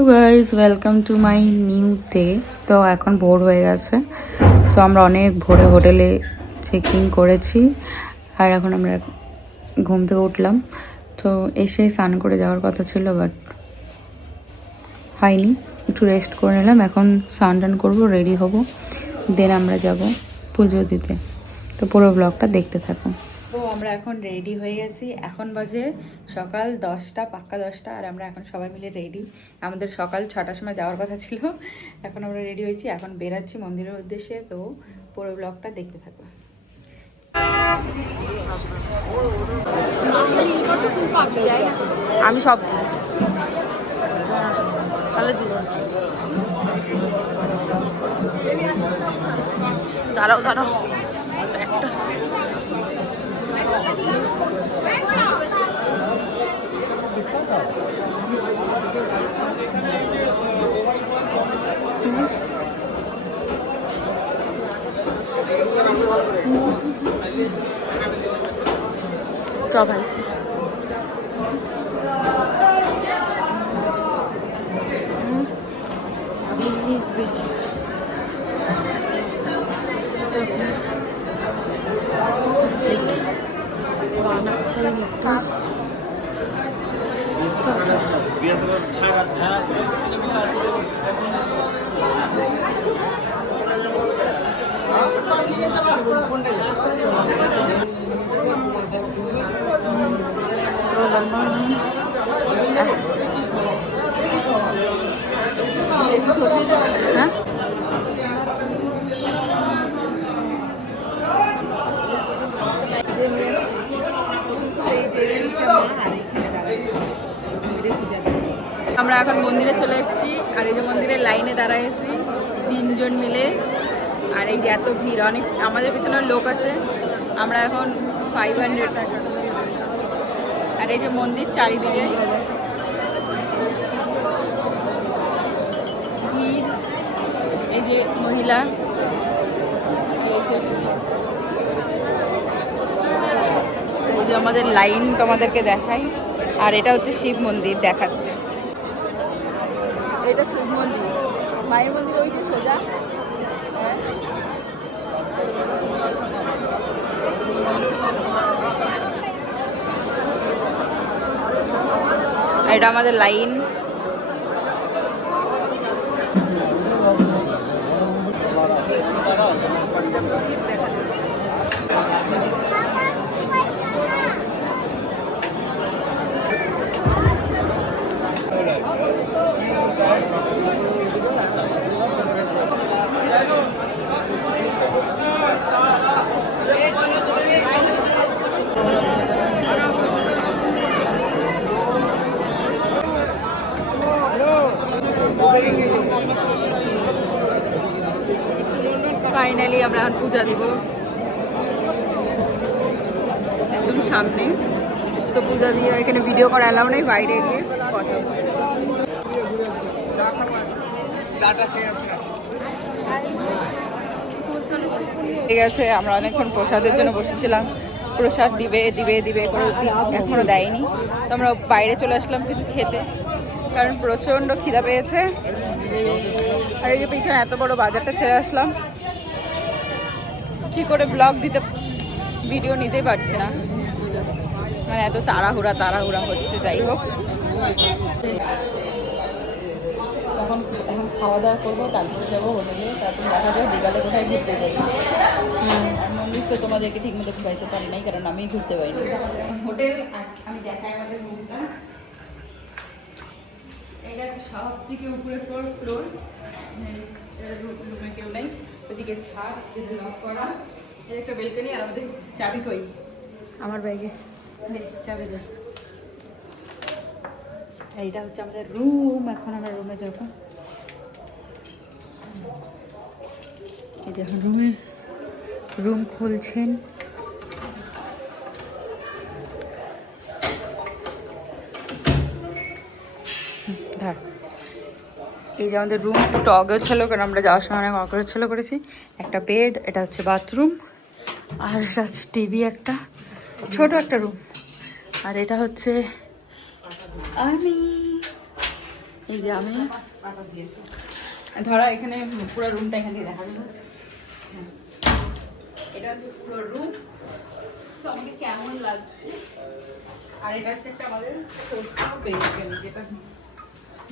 Hello guys, welcome to my new day. তো এখন ভোর হয়ে গেছে। সো আমরা অনেক ভোরে হোটেলে চেকিং করেছি আর এখন আমরা ঘুম থেকে উঠলাম। তো এসে স্নান করে যাওয়ার কথা ছিল, বাট হয়নি। একটু রেস্ট করে নিলাম। এখন স্নান টান করবো, রেডি হব, দেন আমরা যাব পুজো দিতে। তো পুরো ব্লগটা দেখতে থাকুন। তো আমরা এখন রেডি হয়ে গেছি। এখন বাজে সকাল 10টা, পাক্কা 10টা। আর আমরা এখন সবাই মিলে রেডি। আমাদের সকাল 6টার সময় যাওয়ার কথা ছিল। এখন আমরা রেডি হয়েছি, এখন বেরাচ্ছি মন্দিরের উদ্দেশ্যে। তো পুরো ব্লগটা দেখতে থাকুন। আমি সব তাহলে দাঁড়াও দাঁড়াও একটা চ ভাই। হ্যাঁ, আমরা এখন মন্দিরে চলে এসেছি। আর এই যে মন্দিরের লাইনে দাঁড়াইছি 3জন মিলে। আর এই যে এত ভিড়, অনেক আমাদের পিছনে লোক আছে। আমরা এখন 500 টাকা। আর এই যে মন্দির চারিদিকে ভিড়। এই যে মহিলা, এই যে আমাদের লাইন তোমাদেরকে দেখাই। আর এটা হচ্ছে শিব মন্দির দেখাচ্ছে। এটা শিব মন্দির, মায়ের মন্দির ওই যে সোজা। এটা আমাদের লাইন। ফাইনালি আমরা এখন পূজা দিব একদম সামনে। তো পূজা দিয়ে এখানে ভিডিও করা এলাও নেই, বাইরে গিয়ে কথা হচ্ছে। ঠিক আছে, আমরা অনেকক্ষণ প্রসাদের জন্য বসেছিলাম। প্রসাদ দিবে দিবে দিবে করে এখনো দেয়নি। তো আমরা বাইরে চলে আসলাম কিছু খেতে, কারণ প্রচণ্ড খিদা পেয়েছে। আর এই যে পিছনে এত বড় বাজারটা ছেড়ে আসলাম, কি করে ব্লগ দিতে, ভিডিও নিতেই পারছি না, মানে এত তাড়াহুড়া হচ্ছে। যাই হোক, এখন খাওয়া দাওয়া করবো, তারপরে যাবো হোটেলে। তারপর দেখা যায় বিকালে কোথায় ঘুরতে যাই। মন্দির তো তোমাদেরকে ঠিক মতো ঘুরাইতে পারি নাই, কারণ আমি ঘুরতে পারিনি। হোটেল আমি দেখাই আমাদের রুমটা। এটা হচ্ছে সব থেকে উপরে ফ্লোর। রুমে কেউ নেই, ওদিকে ছাদ, লক করা। এর একটা বেলকনি। আর আমাদের চাবি কই? আমার ব্যাগে চাবি দে। এইটা হচ্ছে আমাদের রুম। এখন আমরা রুমে যাবো। এই যে রুম খুলছেন। ধর, এই যে আমাদের রুম একটু অগোছালো, কারণ আমরা যাওয়ার সময় অনেক অগোছালো করেছি। একটা বেড, এটা হচ্ছে বাথরুম, আর এটা হচ্ছে টিভি, একটা ছোট একটা রুম। আর এটা হচ্ছে আমি, এই যে আমি ধরা এখানে পুরো রুমটা এখান থেকে দেখা যাবে। এটা হচ্ছে পুরো রুম। সো আমাকে কেমন লাগছে, আর এটা হচ্ছে একটা আমাদের ছোট্ট বেলকনি,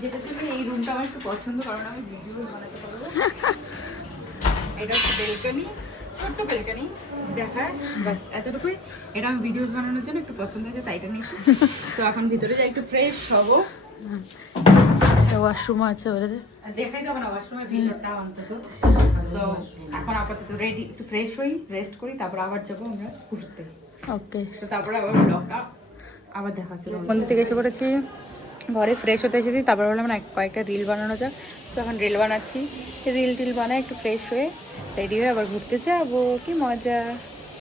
যেটা তুমি এই রুমটা আমার একটু পছন্দ, কারণ আমি ভিডিও বানাতে পারবো। এটা হচ্ছে বেলকনি, ছোট্ট বেলকনি দেখায়, বাস এতটুকুই। এটা আমি ভিডিওস বানানোর জন্য একটু পছন্দ হয়েছে, তাই এটা নিয়েছি। সো এখন ভিতরে যাই একটু ফ্রেশ হবো। একটা ওয়াশরুম আছে ওটাতে, দেখাই দেবো না ওয়াশরুমের ভিতরটা অন্তত। সো এখন আপাতত রেডি, একটু ফ্রেশ হই, রেস্ট করি, তারপর আবার যাবো আমরা ঘুরতে। ওকে। তো তারপরে আবার ব্লগটা আবার দেখা হচ্ছে। মন্দির থেকে এসে পড়েছি, ঘরে ফ্রেশ হতে এসেছি, তারপর বললাম না কয়েকটা রিল বানানো যাক। তো এখন রিল বানাচ্ছি, রিল টিল বানায় একটু ফ্রেশ হয়ে রেডি হয়ে আবার ঘুরতে যাবো। কি মজা!